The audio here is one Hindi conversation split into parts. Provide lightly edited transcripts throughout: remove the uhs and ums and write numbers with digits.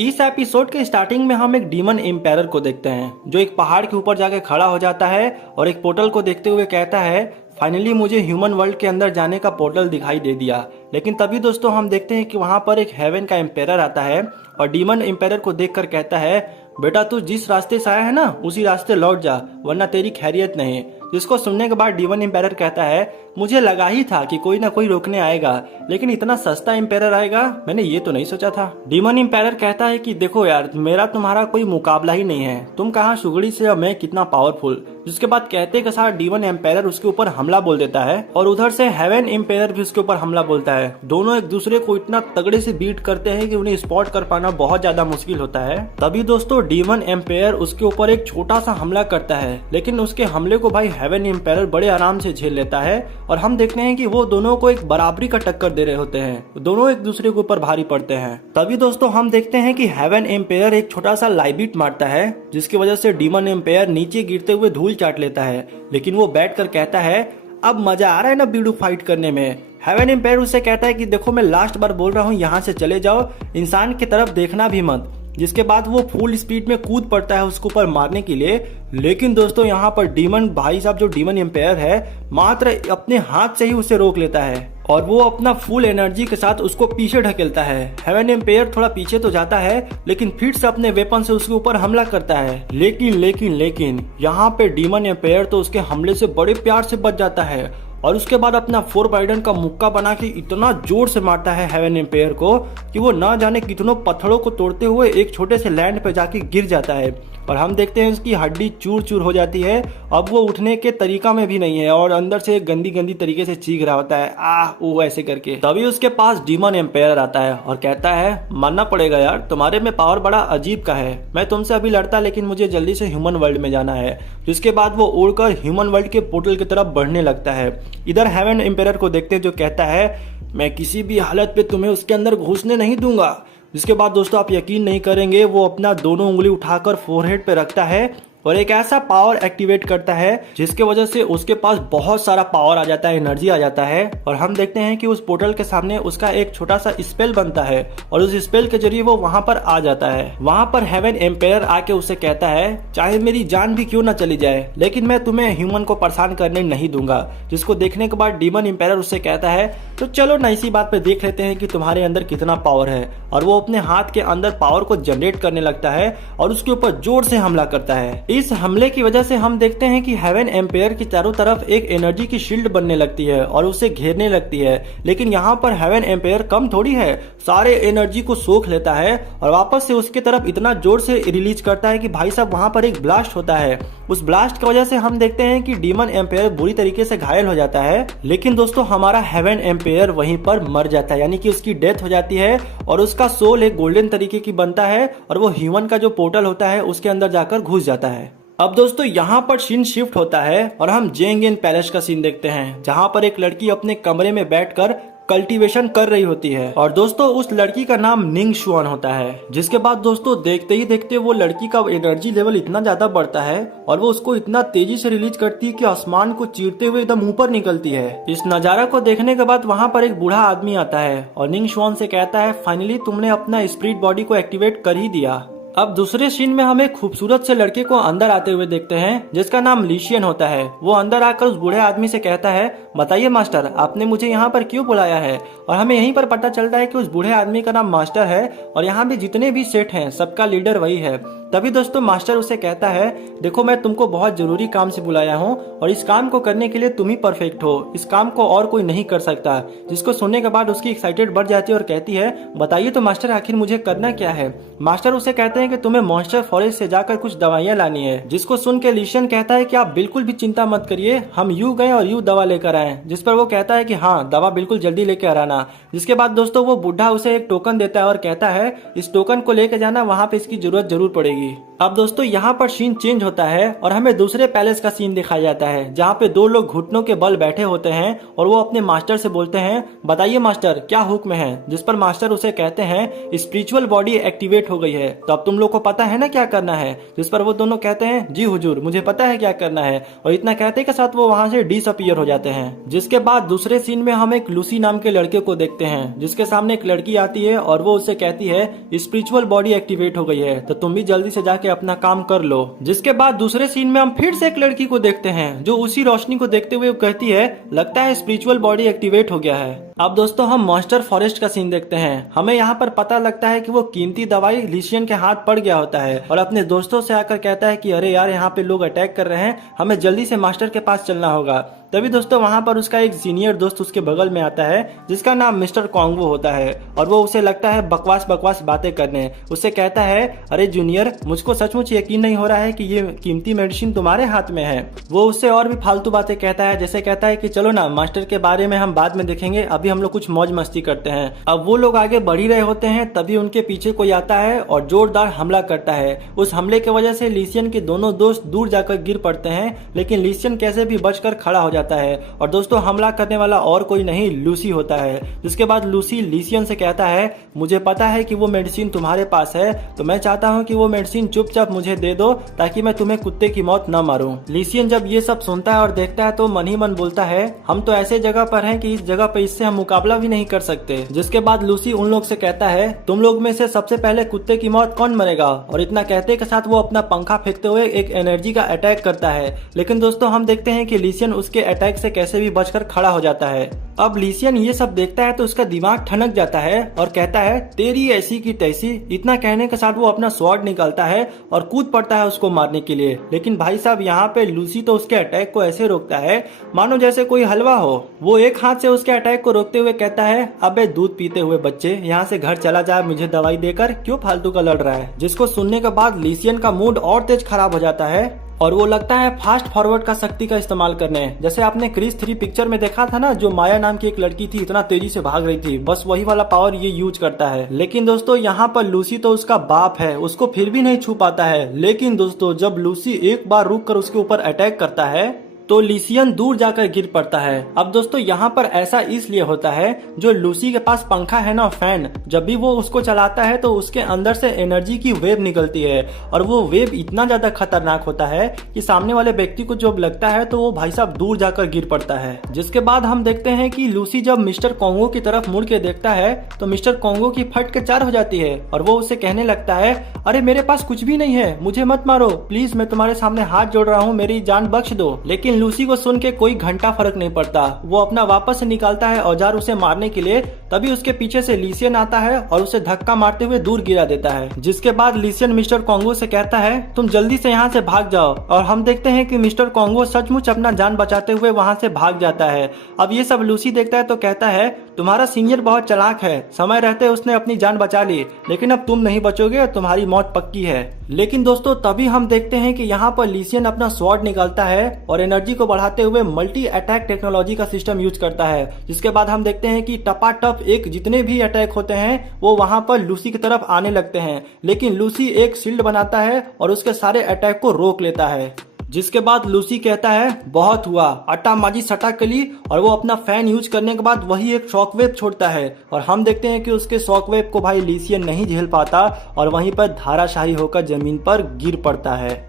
इस एपिसोड के स्टार्टिंग में हम एक डीमन एम्पायर को देखते हैं जो एक पहाड़ के ऊपर जाके खड़ा हो जाता है और एक पोर्टल को देखते हुए कहता है, फाइनली मुझे ह्यूमन वर्ल्ड के अंदर जाने का पोर्टल दिखाई दे दिया। लेकिन तभी दोस्तों हम देखते हैं कि वहां पर एक हेवन का एम्पायर आता है और डीमन एम्पायर को देखकर कहता है, बेटा तू जिस रास्ते से आया है ना उसी रास्ते लौट जा, वरना तेरी खैरियत नहीं। जिसको सुनने के बाद डीमन एम्पायर कहता है, मुझे लगा ही था कि कोई ना कोई रोकने आएगा, लेकिन इतना सस्ता एम्पायर आएगा मैंने ये तो नहीं सोचा था। डीमन एम्पायर कहता है कि देखो यार, मेरा तुम्हारा कोई मुकाबला ही नहीं है, तुम कहाँ सुगड़ी से और मैं कितना पावरफुल। जिसके बाद कहते के साथ डीमन एम्पायर उसके ऊपर हमला बोल देता है और उधर से हेवन एम्पायर भी उसके ऊपर हमला बोलता है। दोनों एक दूसरे को इतना तगड़े से बीट करते हैं कि उन्हें स्पॉट कर पाना बहुत ज्यादा मुश्किल होता है। तभी दोस्तों डीमन एम्पायर उसके ऊपर एक छोटा सा हमला करता है, लेकिन उसके हमले को भाई हेवन एम्पायर बड़े आराम से झेल लेता है और हम देखते हैं कि वो दोनों को एक बराबरी का टक्कर दे रहे होते हैं। दोनों एक दूसरे के ऊपर भारी पड़ते हैं। तभी दोस्तों हम देखते हैं कि हेवन एम्पायर एक छोटा सा लाइबिट मारता है, जिसकी वजह से डीमन एम्पायर नीचे गिरते हुए धूल चाट लेता है। लेकिन वो बैठकर कहता है, अब मजा आ रहा है ना बीडू फाइट करने में। हेवन एम्पायर उससे कहता है कि देखो मैं लास्ट बार बोल रहा हूँ, यहाँ से चले जाओ, इंसान की तरफ देखना भी मत। जिसके बाद वो फुल स्पीड में कूद पड़ता है उसके ऊपर मारने के लिए। लेकिन दोस्तों यहाँ पर डीमन भाई साहब जो डीमन एम्पायर है मात्र अपने हाथ से ही उसे रोक लेता है और वो अपना फुल एनर्जी के साथ उसको पीछे ढकेलता है। हेवन एम्पायर थोड़ा पीछे तो जाता है, लेकिन फिर से अपने वेपन से उसके ऊपर हमला करता है। लेकिन यहाँ पे डीमन एम्पायर तो उसके हमले से बड़े प्यार से बच जाता है और उसके बाद अपना 4 बाइडन का मुक्का बना के इतना जोर से मारता है हेवन एम्पायर को कि वो ना जाने कितनों पत्थरों को तोड़ते हुए एक छोटे से लैंड पे जाके गिर जाता है और हम देखते हैं उसकी हड्डी चूर चूर हो जाती है। अब वो उठने के तरीका में भी नहीं है और अंदर से गंदी गंदी तरीके से चीख रहा होता है, ओ ऐसे करके। तभी उसके पास डीमन एम्पायर आता है और कहता है, मानना पड़ेगा यार, तुम्हारे में पावर बड़ा अजीब का है। मैं तुमसे अभी लड़ता, लेकिन मुझे जल्दी से ह्यूमन वर्ल्ड में जाना है। जिसके बाद वो उड़कर ह्यूमन वर्ल्ड के पोर्टल की तरफ बढ़ने लगता है। इधर हेवन एम्पायर को देखते हैं जो कहता है, मैं किसी भी हालत पे तुम्हें उसके अंदर घुसने नहीं दूंगा। जिसके बाद दोस्तों आप यकीन नहीं करेंगे, वो अपना दोनों उंगली उठाकर फोरहेड पे रखता है और एक ऐसा पावर एक्टिवेट करता है जिसके वजह से उसके पास बहुत सारा पावर आ जाता है, एनर्जी आ जाता है। और हम देखते हैं कि उस पोर्टल के सामने उसका एक छोटा सा स्पेल बनता है और उस स्पेल के जरिए वो वहां पर आ जाता है। वहां पर हेवन एम्पायर आके उसे कहता है, चाहे मेरी जान भी क्यों ना चली जाए, लेकिन मैं तुम्हें ह्यूमन को परेशान करने नहीं दूंगा। जिसको देखने के बाद डीमन एम्पायर उससे कहता है, तो चलो ना इसी बात पे देख लेते हैं कि तुम्हारे अंदर कितना पावर है। और वो अपने हाथ के अंदर पावर को जनरेट करने लगता है और उसके ऊपर जोर से हमला करता है। इस हमले की वजह से हम देखते हैं कि हेवन एम्पायर की चारों तरफ एक एनर्जी की शील्ड बनने लगती है और उसे घेरने लगती है। लेकिन यहाँ पर हेवन एम्पायर कम थोड़ी है, सारे एनर्जी को सोख लेता है और वापस से उसके तरफ इतना जोर से रिलीज करता है कि भाई साहब वहां पर एक ब्लास्ट होता है। उस ब्लास्ट की वजह से हम देखते हैं कि डीमन एम्पायर बुरी तरीके से घायल हो जाता है। लेकिन दोस्तों हमारा हेवन एम्पायर वहीं पर मर जाता है, यानी कि उसकी डेथ हो जाती है और उसका सोल एक गोल्डन तरीके की बनता है और वो ह्यूमन का जो पोर्टल होता है उसके अंदर जाकर घुस जाता है। अब दोस्तों यहाँ पर सीन शिफ्ट होता है और हम जेंगेन पैलेस का सीन देखते हैं, जहाँ पर एक लड़की अपने कमरे में बैठकर कल्टीवेशन कर रही होती है और दोस्तों उस लड़की का नाम निंग शुआन होता है। जिसके बाद दोस्तों देखते ही देखते वो लड़की का एनर्जी लेवल इतना ज्यादा बढ़ता है और वो उसको इतना तेजी से रिलीज करती है कि आसमान को चीरते हुए एकदम ऊपर निकलती है। इस नजारा को देखने के बाद वहाँ पर एक बूढ़ा आदमी आता है और निंग शुआन से कहता है, फाइनली तुमने अपना स्पिरिट बॉडी को एक्टिवेट कर ही दिया। अब दूसरे सीन में हम एक खूबसूरत से लड़के को अंदर आते हुए देखते हैं जिसका नाम लीशियन होता है। वो अंदर आकर उस बूढ़े आदमी से कहता है, बताइए मास्टर, आपने मुझे यहाँ पर क्यों बुलाया है। और हमें यहीं पर पता चलता है कि उस बूढ़े आदमी का नाम मास्टर है और यहाँ भी जितने भी सेठ हैं सबका लीडर वही है। तभी दोस्तों मास्टर उसे कहता है, देखो मैं तुमको बहुत जरूरी काम से बुलाया हूँ और इस काम को करने के लिए तुम ही परफेक्ट हो, इस काम को और कोई नहीं कर सकता। जिसको सुनने के बाद उसकी एक्साइटेड बढ़ जाती है और कहती है, बताइए तो मास्टर, आखिर मुझे करना क्या है। मास्टर उसे कहते हैं कि तुम्हें मॉन्स्टर फॉरेस्ट से जाकर कुछ दवाइयाँ लानी है। जिसको सुन के लीशियन कहता है कि आप बिल्कुल भी चिंता मत करिए, हम यू गए और यू दवा लेकर आए। जिस पर वो कहता है कि हाँ, दवा बिल्कुल जल्दी लेकर आना। जिसके बाद दोस्तों वो बुढ़ा उसे एक टोकन देता है और कहता है, इस टोकन को लेकर जाना, वहाँ पे इसकी जरूरत जरूर पड़ेगी। पड़ेगी। अब दोस्तों यहाँ पर सीन चेंज होता है और हमें दूसरे पैलेस का सीन दिखाया जाता है, जहाँ पे दो लोग घुटनों के बल बैठे होते हैं और वो अपने मास्टर से बोलते हैं, बताइए मास्टर क्या हुक्म है। जिस पर मास्टर उसे कहते हैं स्पिरिचुअल बॉडी एक्टिवेट हो गई है, तो अब तुम लोग को पता है ना क्या करना है। जिस पर वो दोनों कहते हैं, जी हुजूर मुझे पता है क्या करना है, और इतना कहते के साथ वो वहाँ से डिसअपीयर हो जाते हैं। जिसके बाद दूसरे सीन में हम एक लूसी नाम के लड़के को देखते हैं, जिसके सामने एक लड़की आती है और वो उससे कहती है स्पिरिचुअल बॉडी एक्टिवेट हो गई है, तो तुम भी जल्दी से जाके अपना काम कर लो। जिसके बाद दूसरे सीन में हम फिर से एक लड़की को देखते हैं जो उसी रोशनी को देखते हुए कहती है, लगता है स्पिरिचुअल बॉडी एक्टिवेट हो गया है। अब दोस्तों हम मॉन्स्टर फॉरेस्ट का सीन देखते हैं। हमें यहाँ पर पता लगता है कि वो कीमती दवाई लिशियन के हाथ पड़ गया होता है और अपने दोस्तों से आकर कहता है कि अरे यार यहाँ पे लोग अटैक कर रहे हैं, हमें जल्दी से मास्टर के पास चलना होगा। तभी दोस्तों वहाँ पर उसका एक सीनियर दोस्त उसके बगल में आता है जिसका नाम मिस्टर कॉन्गो होता है और वो उसे लगता है बकवास बकवास बातें करने। उससे कहता है, अरे जूनियर मुझको सचमुच यकीन नहीं हो रहा है कि ये कीमती मेडिसिन तुम्हारे हाथ में है। वो उससे और भी फालतू बातें कहता है, जैसे कहता है कि चलो ना मास्टर के बारे में हम बाद में देखेंगे, अभी हम लोग कुछ मौज मस्ती करते हैं। अब वो लोग आगे बढ़ ही रहे होते हैं, तभी उनके पीछे कोई आता है और जोरदार हमला करता है। उस हमले की वजह से लिशियन के दोनों दोस्त दूर जाकर गिर पड़ते हैं, लेकिन लिशियन कैसे भी बचकर खड़ा हो जाता है। और दोस्तों हमला करने वाला और कोई नहीं लूसी होता है। जिसके बाद लूसी लिशियन से कहता है, मुझे पता है कि वो मेडिसिन तुम्हारे पास है, तो मैं चाहता हूँ कि वो मेडिसिन चुपचाप मुझे दे दो ताकि मैं तुम्हें कुत्ते की मौत न मारूं। लिशियन जब ये सब सुनता है और देखता है तो मन ही मन बोलता है, हम तो ऐसे जगह पर हैं कि इस जगह पर इससे हम मुकाबला भी नहीं कर सकते। जिसके बाद लूसी उन लोग से कहता है, तुम लोग में से सबसे पहले कुत्ते की मौत कौन मरेगा। और इतना कहते के साथ वो अपना पंखा फेंकते हुए एक एनर्जी का अटैक करता है। लेकिन दोस्तों हम देखते हैं कि लिशियन उसके अटैक से कैसे भी बचकर खड़ा हो जाता है। अब लिशियन ये सब देखता है तो उसका दिमाग ठनक जाता है और कहता है, तेरी ऐसी की तैसी। इतना कहने के साथ वो अपना स्वॉर्ड निकालता है और कूद पड़ता है उसको मारने के लिए। लेकिन भाई साहब यहाँ पे लूसी तो उसके अटैक को ऐसे रोकता है मानो जैसे कोई हलवा हो। वो एक हाथ से उसके अटैक को रोकते हुए कहता है, अबे दूध पीते हुए बच्चे, यहाँ से घर चला जा, मुझे दवाई देकर क्यों फालतू का लड़ रहा है। जिसको सुनने के बाद लिशियन का मूड और तेज खराब हो जाता है और वो लगता है फास्ट फॉरवर्ड का शक्ति का इस्तेमाल करने। जैसे आपने क्रिस 3 पिक्चर में देखा था ना, जो माया नाम की एक लड़की थी, इतना तेजी से भाग रही थी, बस वही वाला पावर ये यूज करता है। लेकिन दोस्तों यहाँ पर लूसी तो उसका बाप है, उसको फिर भी नहीं छू पाता है। लेकिन दोस्तों जब लूसी एक बार रुक कर उसके ऊपर अटैक करता है तो लिशियन दूर जाकर गिर पड़ता है। अब दोस्तों यहाँ पर ऐसा इसलिए होता है, जो लूसी के पास पंखा है ना फैन, जब भी वो उसको चलाता है तो उसके अंदर से एनर्जी की वेव निकलती है और वो वेव इतना ज्यादा खतरनाक होता है कि सामने वाले व्यक्ति को जब लगता है तो वो भाई साहब दूर जाकर गिर पड़ता है। जिसके बाद हम देखते हैं कि लूसी जब मिस्टर कॉन्गो की तरफ मुड़ के देखता है तो मिस्टर कॉन्गो की फट के 4 हो जाती है और वो उससे कहने लगता है, अरे मेरे पास कुछ भी नहीं है, मुझे मत मारो प्लीज, मैं तुम्हारे सामने हाथ जोड़ रहा हूँ, मेरी जान बख्श दो। लेकिन लूसी को सुन के कोई घंटा फर्क नहीं पड़ता। वो अपना वापस से निकालता है औजार उसे मारने के लिए, तभी उसके पीछे से लिशियन आता है और उसे धक्का मारते हुए दूर गिरा देता है। जिसके बाद लिशियन मिस्टर कॉन्गो से कहता है, तुम जल्दी से यहाँ से भाग जाओ। और हम देखते हैं कि मिस्टर कॉन्गो सचमुच अपना जान बचाते हुए वहाँ से भाग जाता है। अब ये सब लूसी देखता है तो कहता है, तुम्हारा सीनियर बहुत चालाक है, समय रहते उसने अपनी जान बचा ली, लेकिन अब तुम नहीं बचोगे, तुम्हारी मौत पक्की है। लेकिन दोस्तों तभी हम देखते हैं कि यहाँ पर लिशियन अपना स्वॉर्ड निकालता है और एनर्जी को बढ़ाते हुए मल्टी अटैक टेक्नोलॉजी का सिस्टम यूज करता है। जिसके बाद हम देखते हैं कि टपाटप एक जितने भी अटैक होते हैं वो वहां पर लूसी की तरफ आने लगते हैं, लेकिन लूसी एक शील्ड बनाता है और उसके सारे अटैक को रोक लेता है। जिसके बाद लूसी कहता है, बहुत हुआ, अट्टा माजी सटा कली, और वो अपना फैन यूज करने के बाद वही एक शॉकवेव छोड़ता है और हम देखते हैं कि उसके शॉकवेव को भाई लिशियन नहीं झेल पाता और वहीं पर धाराशाही होकर जमीन पर गिर पड़ता है।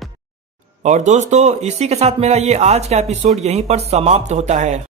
और दोस्तों इसी के साथ मेरा ये आज का एपिसोड यहीं पर समाप्त होता है।